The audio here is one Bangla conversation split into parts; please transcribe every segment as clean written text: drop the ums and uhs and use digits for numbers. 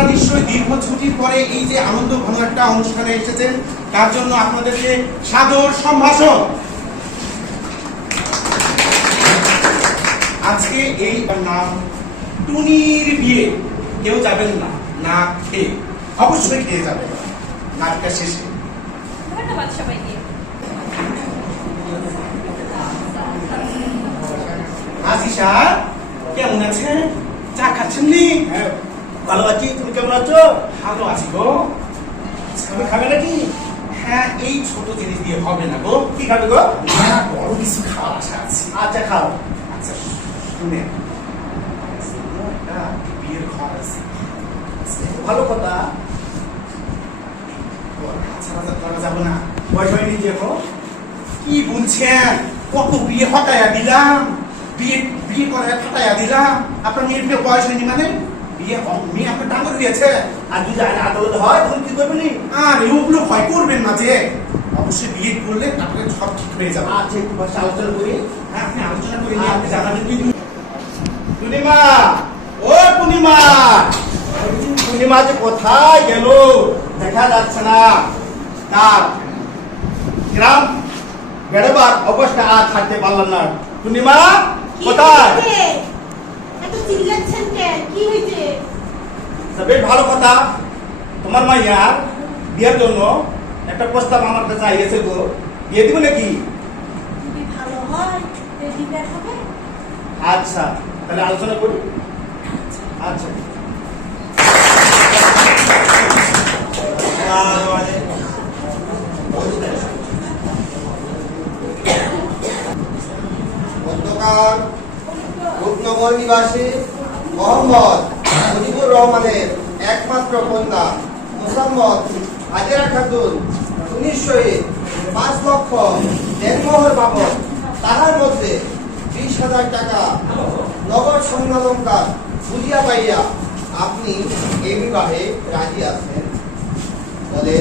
আপনারা নিশ্চয়ই দীর্ঘ ছুটির পরে এই যে আনন্দ ঘন একটা অনুষ্ঠানে এসেছেন, তার জন্য আপনাদেরকে সাদর সম্ভাষণ। আজকে এই নাম টুনির বিয়ে। কেউ যাবেন না না খেয়ে? অবশ্যই খেয়ে যাবেন নাচটা শেষে। ধন্যবাদ সবাইকে। আজিশা কেমন আছেন? চা খাচ্ছেন নি? ভালো আছি, তুমি কেমন আছো? ভালো আছি গো। তুমি খাবে নাকি? হ্যাঁ, এই ছোট জিনিস দিয়ে হবে না গো। কি খাবে গো? না, বড় কিছু খাওয়ার আশা আছে। আচ্ছা খাও। আচ্ছা শুনে, বিয়ের ঘর আছে, ভালো কথা। ছাড়া করা যাবে না। পয়সা নিয়ে যাবো। কি বলছেন? কত বিয়ে হটাইয়া দিলাম, বিয়ে বিয়ে করে হটাইয়া দিলাম। আপনার মেয়ের বিয়ে বয়স হয়নি মানে? বিয়ে মেয়ে আপনার ডাঙর হয়েছে। আর যদি আদালত হয় তখন কি করবে নি? আর ওগুলো ভয় করবেন না যে, অবশ্যই বিয়ে করলে তারপরে সব ঠিক হয়ে যাবে। আচ্ছা একটু বসে আলোচনা করি। হ্যাঁ, আপনি আলোচনা করে নিয়ে আপনি জানাবেন। কিন্তু পূর্ণিমা, ও পূর্ণিমা, পূর্ণিমা যে কোথায় গেল দেখা যাচ্ছে না। তার গ্রাম বেড়াবার অবস্থা আর থাকতে পারলাম না। পূর্ণিমা কোথায়? এত চিল্লাচ্ছেন কেন? কি হয়েছে? বেশ ভালো কথা। তোমার মাইয়ার বিয়ের জন্য একটা প্রস্তাব আমার কাছে আইয়েছে গো। বিয়ে দিব নাকি? যদি ভালো হয় দিতে হবে। আচ্ছা তাহলে আলোচনা করি। আচ্ছা গতকাল রূপনগর নিবাসী মোহাম্মদ মুজিবুর রহমানের একমাত্র কন্যা মোসাম্মদ হাজেরা খাতুন 19 শহীদ 5 লক্ষ দেড়মোহর বাবদ, তাহার মধ্যে 20,000 টাকা নগদ স্বর্ণালঙ্কার বুঝিয়া পাইয়া আপনি এই বিবাহে রাজি আছেন বলে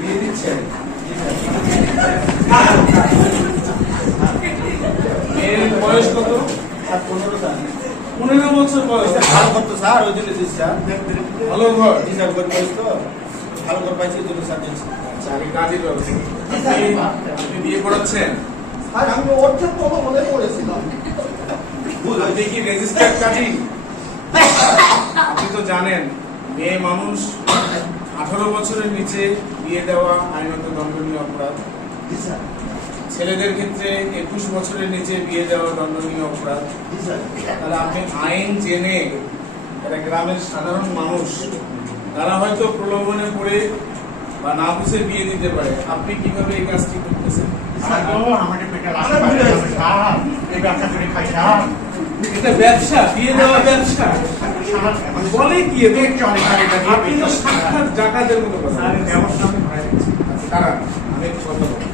বিয়ে দিচ্ছেন? মেয়ের বয়স কত? 15 বছর বয়স। ভালো করতো স্যার, ওই জন্য স্যার ভালো ঘর। জি স্যার বয়স তো ভালো করে পাইছি, ওই জন্য স্যার দিচ্ছি। আমি কাজে করছি। আপনি বিয়ে করাচ্ছেন? আর আমি অর্থের কথা মনে করেছিলাম। আপনি কি রেজিস্টার্ড কাজী? আপনি তো জানেন মেয়ে মানুষ 18 বছরের নিচে বিয়ে দেওয়া আইনত দণ্ডনীয় অপরাধ। ছেলেদের ক্ষেত্রে 21 বছরের নিচে বিয়ে দেওয়া দণ্ডনীয় অপরাধ। তাহলে আপনি আইন জেনে, এটা গ্রামের সাধারণ মানুষ, তারা হয়তো প্রলোভনে পড়ে বা না বুঝে বিয়ে দিতে পারে। আপনি কিভাবে এই কাজটি করতেছেন? এটা ব্যবসা, বিয়ে দেওয়া ব্যবসা বলে কি? আপনি তো সাক্ষাৎ ডাকাতের মতো কথা। দাঁড়ান, আমি একটু কথা বলবো।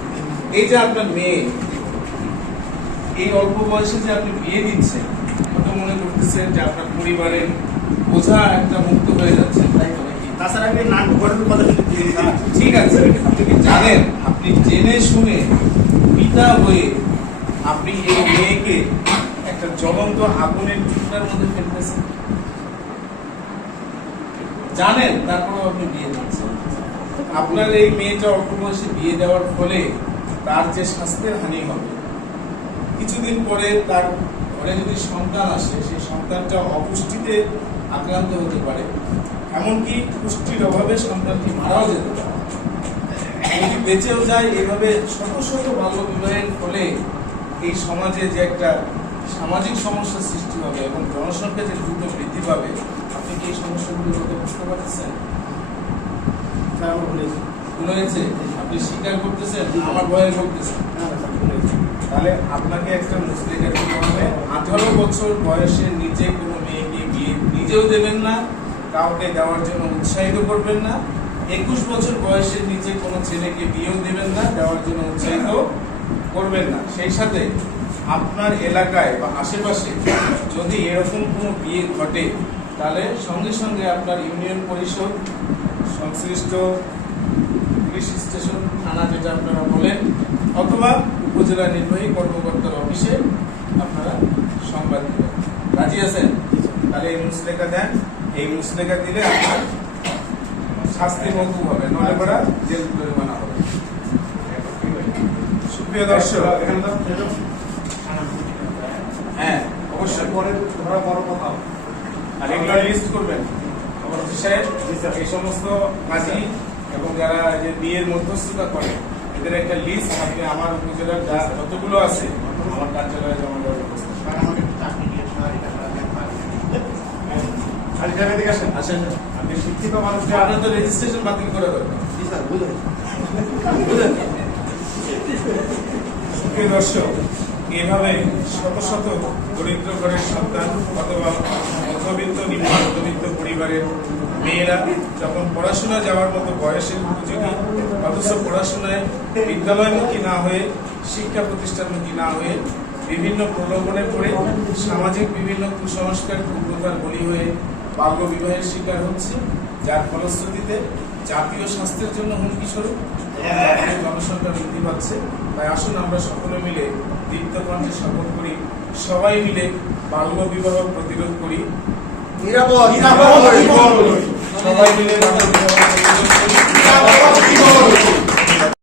এই যে আপনার মেয়ে, এই অল্প বয়সে যে আপনি বিয়ে দিচ্ছেন, কত মনে করতেছেন যে আপনার পরিবারের বোঝা একটা মুক্ত হয়ে যাচ্ছে, তাই তো নাকি? তাছাড়া আমি নাম ঘটনার কথা শুনছি। ঠিক আছে, আপনি কি জানেন আপনি জেনে শুনে পিতা হয়ে আপনি এই মেয়েকে একটা জ্বলন্ত আগুনের টুকরার মধ্যে ফেলতেছেন? জানেন, তারপরেও আপনি বিয়ে দিচ্ছেন। আপনার এই মেয়েটা অল্প বয়সে বিয়ে দেওয়ার ফলে তার যে স্বাস্থ্যের হানি হবে, কিছুদিন পরে তার ঘরে যদি সন্তান আসে, সেই সন্তানটা অপুষ্টিতে আক্রান্ত হতে পারে, এমনকি পুষ্টির অভাবে সন্তানটি মারাও যেতে পারে। যদি বেঁচেও যায়, এভাবে শত শত বাল্য বিবাহের ফলে এই সমাজে যে একটা সামাজিক সমস্যার সৃষ্টি হবে এবং জনসংখ্যা যে দ্রুত বৃদ্ধি পাবে, আপনি কি এই সমস্যাগুলোর কথা বুঝতে পারতেছেন? ভুল হয়েছে? আপনি স্বীকার করতেছেন? আমার ভয়ে বলতেছেন? তাহলে আপনাকে একটা মুসলিম করতে হবে। 18 বছর বয়সের নিচে কোনো মেয়েকে বিয়ে নিজেও দেবেন না, কাউকে দেওয়ার জন্য উৎসাহিত করবেন না। 21 বছর বয়সের নিচে কোনো ছেলেকে বিয়েও দেবেন না, দেওয়ার জন্য উৎসাহিত করবেন না। সেই সাথে আপনার এলাকায় বা আশেপাশে যদি এরকম কোনো বিয়ে ঘটে তাহলে সঙ্গে সঙ্গে আপনার ইউনিয়ন পরিষদ, সংশ্লিষ্ট পুলিশ স্টেশন, থানা যেটা আপনারা বলেন, অথবা উপজেলা নির্বাহী কর্মকর্তার অফিসে আপনারা সংবাদ দিবেন। রাজি আছেন? তাহলে এই মুসলেখা দেন। এই মুসলেখা দিলে আপনার শাস্তি মকুব হবে, নলে পড়া জেল জরিমানা হবে। সুপ্রিয় দর্শক, হ্যাঁ অবশ্যই আর এগুলো লিস্ট করবেন ওসি সাহেব। এই সমস্ত কাজী এবং যারা যে বিয়ের মধ্যস্থতা করে এদের একটা লিস্ট আপনি আমার উপজেলার যতগুলো আছে আমার কার্যালয়ে জমা দেওয়ার ব্যবস্থা। আসেন, আপনি শিক্ষিত মানুষ, আপনার তো রেজিস্ট্রেশন বাতিল করে দেবেন। প্রিয় দর্শক, এভাবে শত শত দরিদ্র ঘরের সন্তান অথবা মধ্যবিত্ত নিম্ন মধ্যবিত্ত পরিবারের মেয়েরা যখন পড়াশোনা যাওয়ার মতো বয়সের উপযোগী অথচ পড়াশোনায় বিদ্যালয়মুখী না হয়ে শিক্ষা প্রতিষ্ঠানমুখী না হয়ে বিভিন্ন প্রলোভনে পড়ে সামাজিক বিভিন্ন কুসংস্কার কুপ্রথার বলি হয়ে বাল্য বিবাহের শিকার হচ্ছে, যার ফলশ্রুতিতে জাতীয় স্বাস্থ্যের জন্য হুমকি স্বরূপ জনসংখ্যা বৃদ্ধি পাচ্ছে। তাই আসুন আমরা সকলে মিলে দীপ্ত কণ্ঠে শপথ করি, সবাই মিলে বাল্য বিবাহ প্রতিরোধ করি, নিরাপদ সবাই মিলে বাল্য বিবাহ প্রতিরোধ করি।